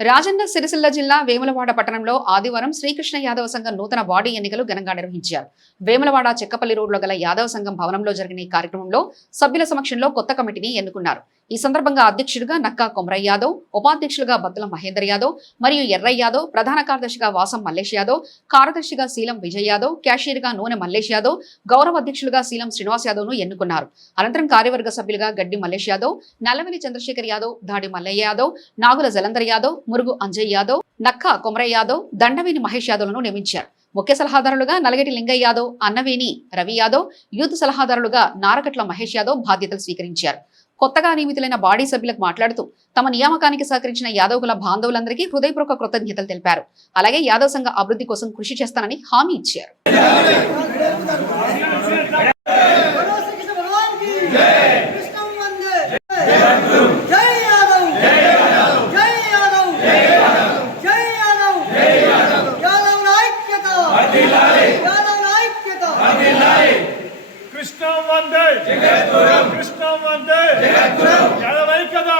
రాజన్న సిరిసిల్ల జిల్లా వేములవాడ పట్టణంలో ఆదివారం శ్రీకృష్ణ యాదవ సంఘం నూతన వార్డు ఎన్నికలు ఘనంగా నిర్వహించారు. వేములవాడ చెక్కపల్లి రోడ్లో గల యాదవ సంఘం భవనంలో జరిగిన ఈ కార్యక్రమంలో సభ్యుల సమక్షంలో కొత్త కమిటీని ఎన్నుకున్నారు. ఈ సందర్భంగా అధ్యక్షుడిగా నక్కా కొమరయ్య యాదవ్, ఉపాధ్యక్షులుగా బత్తుల మహేందర్ యాదవ్ మరియు ఎర్రయ్య యాదవ్, ప్రధాన కార్యదర్శిగా వాసం మల్లేష్ యాదవ్, కార్యదర్శిగా శీలం విజయ్ యాదవ్, క్యాషియర్గా నూనె మల్లేష్ యాదవ్, గౌరవ అధ్యక్షులుగా శీలం శ్రీనివాస్ యాదవ్ ను ఎన్నుకున్నారు. అనంతరం కార్యవర్గ సభ్యులుగా గడ్డి మల్లేష్ యాదవ్, నల్లవెల్లి చంద్రశేఖర్ యాదవ్, దాడి మల్లయ్య యాదవ్, నాగుల జలంధర్ యాదవ్, మురుగు అంజయ్ యాదవ్, నక్కా కొమరయ్య యాదవ్, దండవేని మహేష్ యాదవ్లను నియమించారు. ముఖ్య సలహాదారులుగా నలగటి లింగయ్య యాదవ్, అన్నవేని రవి యాదవ్, యూత్ సలహాదారులుగా నారకట్ల మహేష్ యాదవ్ బాధ్యతలు స్వీకరించారు. కొత్తగా నియమితులైన బాడీ సభ్యులకు మాట్లాడుతూ తమ నియామకానికి సహకరించిన యాదవ్ కుల బాంధవులందరికీ హృదయపూర్వక కృతజ్ఞతలు తెలిపారు. అలాగే యాదవ్ సంఘ అభివృద్ధి కోసం కృషి చేస్తానని హామీ ఇచ్చారు. कृष्ण वंदे जगतगुरु कृष्ण वंदे जगतगुरु यादव ऐक्यता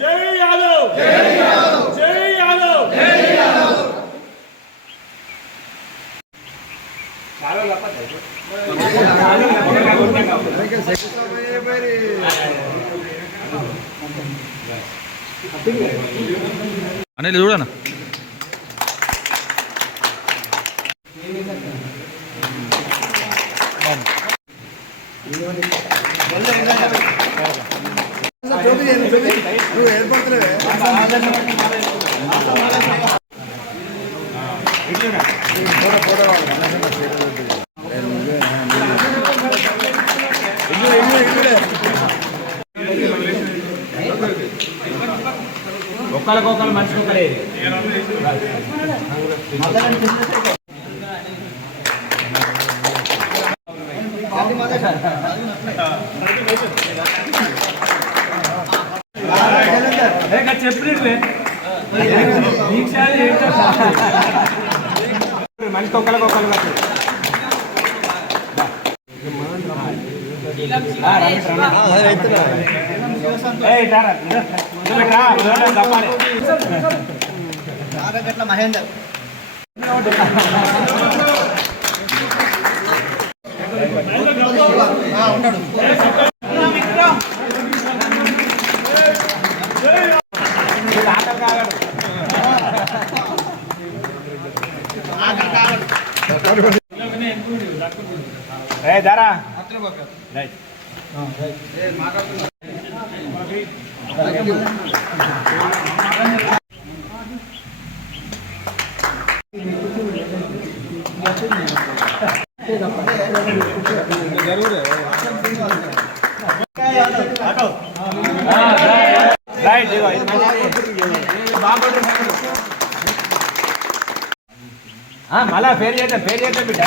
जय यादव जय यादव जय यादव जय यादव चालो लपत अनिल जोड़ा ना ఒక్కలకొక్కలు మర్చిపోకలేదు చెప్పినట్లే మనిషికి ఒక్కలకొక్కలు మహేందర్ ఉంటాడు. దారా మళ్ళా పేరు చేద్దాం బిడ్డ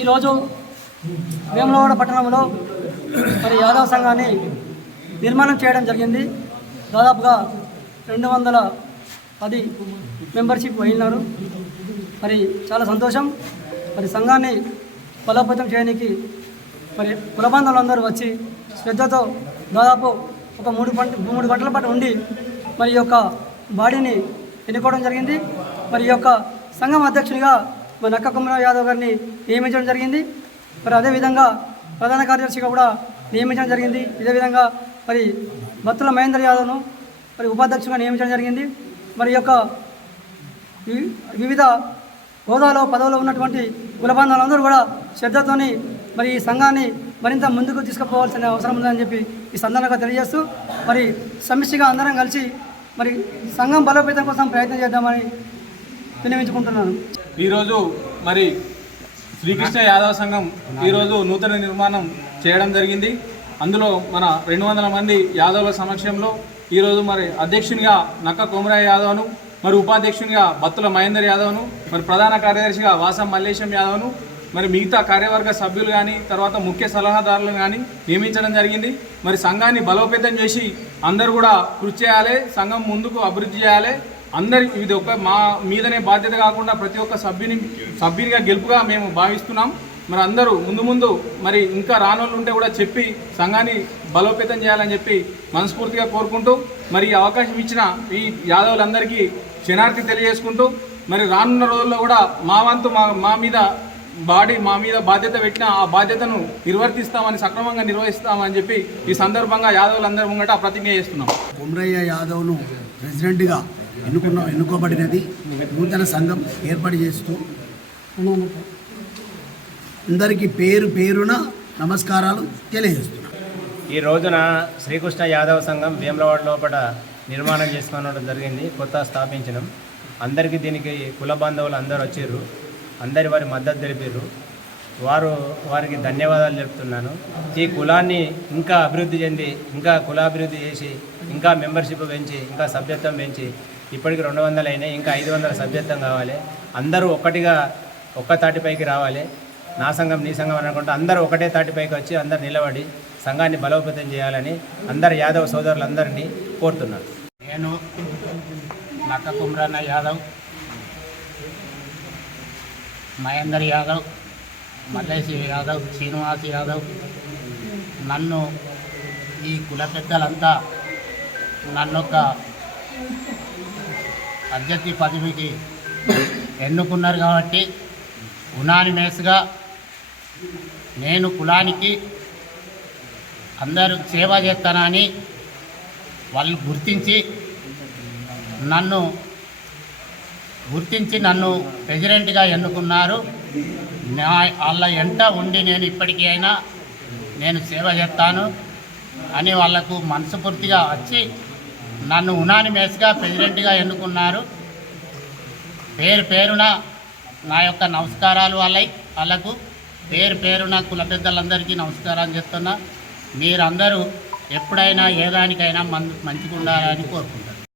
ఈరోజు వేములవాడ పట్టణంలో మరి యాదవ సంఘాన్ని నిర్మాణం చేయడం జరిగింది. దాదాపుగా 210 మెంబర్షిప్ అయినారు. మరి చాలా సంతోషం. మరి సంఘాన్ని బలోపేతం చేయడానికి మరి కులబంధువులందరూ వచ్చి శ్రద్ధతో దాదాపు ఒక 3 గంటల పాటు ఉండి మరి యొక్క బాడీని ఎన్నుకోవడం జరిగింది. మరి యొక్క సంఘం అధ్యక్షునిగా మరి నక్కా కొమరయ్య యాదవ్ గారిని నియమించడం జరిగింది. మరి అదేవిధంగా ప్రధాన కార్యదర్శిగా కూడా నియమించడం జరిగింది. ఇదే విధంగా మరి బత్తుల మహేందర్ యాదవ్ను మరి ఉపాధ్యక్షుడిగా నియమించడం జరిగింది. మరి యొక్క వివిధ హోదాలో పదవులో ఉన్నటువంటి కులబంధువులందరూ కూడా శ్రద్ధతోని మరి ఈ సంఘాన్ని మరింత ముందుకు తీసుకుపోవాల్సిన అవసరం ఉందని చెప్పి ఈ సందర్భంగా తెలియజేస్తూ మరి సమిష్టిగా అందరం కలిసి మరి సంఘం బలోపేతం కోసం ప్రయత్నం చేద్దామని విన్నవించుకుంటున్నాను. ఈరోజు మరి శ్రీకృష్ణ యాదవ సంఘం ఈరోజు నూతన నిర్మాణం చేయడం జరిగింది. అందులో మన 200 మంది యాదవుల సమక్షంలో ఈరోజు మరి అధ్యక్షునిగా నక్క కోమరాయ యాదవ్ను, మరి ఉపాధ్యక్షునిగా బత్తుల మహేందర్ యాదవ్ను, మరి ప్రధాన కార్యదర్శిగా వాసం మల్లేశం యాదవ్ను, మరి మిగతా కార్యవర్గ సభ్యులు కానీ తర్వాత ముఖ్య సలహాదారులను కానీ నియమించడం జరిగింది. మరి సంఘాన్ని బలోపేతం చేసి అందరూ కూడా కృషి చేయాలి, సంఘం ముందుకు అభివృద్ధి చేయాలి. అందరి ఇది ఒక మా మీదనే బాధ్యత కాకుండా ప్రతి ఒక్క సభ్యునిగా గెలుపుగా మేము భావిస్తున్నాం. మరి అందరూ ముందు మరి ఇంకా రానోళ్ళు ఉంటే కూడా చెప్పి సంఘాన్ని బలోపేతం చేయాలని చెప్పి మనస్ఫూర్తిగా కోరుకుంటూ మరి ఈ అవకాశం ఇచ్చిన ఈ యాదవులందరికీ క్షణార్థి తెలియజేసుకుంటూ మరి రానున్న రోజుల్లో కూడా మా వంతు మా మీద బాధ్యత పెట్టిన ఆ బాధ్యతను నిర్వర్తిస్తామని, సక్రమంగా నిర్వహిస్తామని చెప్పి ఈ సందర్భంగా యాదవులందరి ముంగట ప్రతిజ్ఞ చేస్తున్నాం. కొమరయ్య యాదవ్ను ప్రెసిడెంట్గా ఎన్నుకోబడినది నూతన సంఘం ఏర్పాటు చేస్తూ అందరికీ పేరున నమస్కారాలు తెలియజేస్తున్నాం. ఈ రోజున శ్రీకృష్ణ యాదవ సంఘం వేములవాడ లోపల నిర్మాణం చేసుకోవడం జరిగింది. కొత్త స్థాపించడం అందరికీ దీనికి కుల బాంధవులు అందరూ వచ్చారు. అందరి వారి మద్దతు తెలిపారు. వారికి ధన్యవాదాలు చెప్తున్నాను. ఈ కులాన్ని ఇంకా అభివృద్ధి చెంది ఇంకా కులాభివృద్ధి చేసి ఇంకా మెంబర్షిప్ పెంచి ఇంకా సభ్యత్వం పెంచి ఇప్పటికి 200 అయినాయి, ఇంకా 500 సభ్యత్వం కావాలి. అందరూ ఒక్క తాటిపైకి రావాలి. నా సంఘం నీ సంఘం అనుకుంటే అందరూ ఒకటే తాటిపైకి వచ్చి అందరు నిలబడి సంఘాన్ని బలోపేతం చేయాలని అందరు యాదవ్ సోదరులందరినీ కోరుతున్నాను. నేను నక్క కుమ్రన్న యాదవ్, మహేందర్ యాదవ్, మల్లేశి యాదవ్, శ్రీనివాస్ యాదవ్, నన్ను ఈ కుల పెద్దలంతా నన్నొక్క అధ్యక్ష పదవికి ఎన్నుకున్నారు కాబట్టి ఉనానిమేస్గా నేను కులానికి అందరూ సేవ చేస్తానని వాళ్ళు గుర్తించి నన్ను ప్రెసిడెంట్గా ఎన్నుకున్నారు. వాళ్ళ ఎంట ఉండి నేను ఇప్పటికీ అయినా నేను సేవ చేస్తాను అని వాళ్లకు మనస్ఫూర్తిగా వచ్చి నన్ను ఉనానిమేస్గా ప్రెసిడెంట్గా ఎన్నుకున్నారు. పేరున నా యొక్క నమస్కారాలు వాళ్ళకు పేరున కుల పెద్దలందరికీ నమస్కారం చేస్తున్నా. మీరందరూ ఎప్పుడైనా ఏ దానికైనా మంచిగా ఉండాలని కోరుకుంటారు.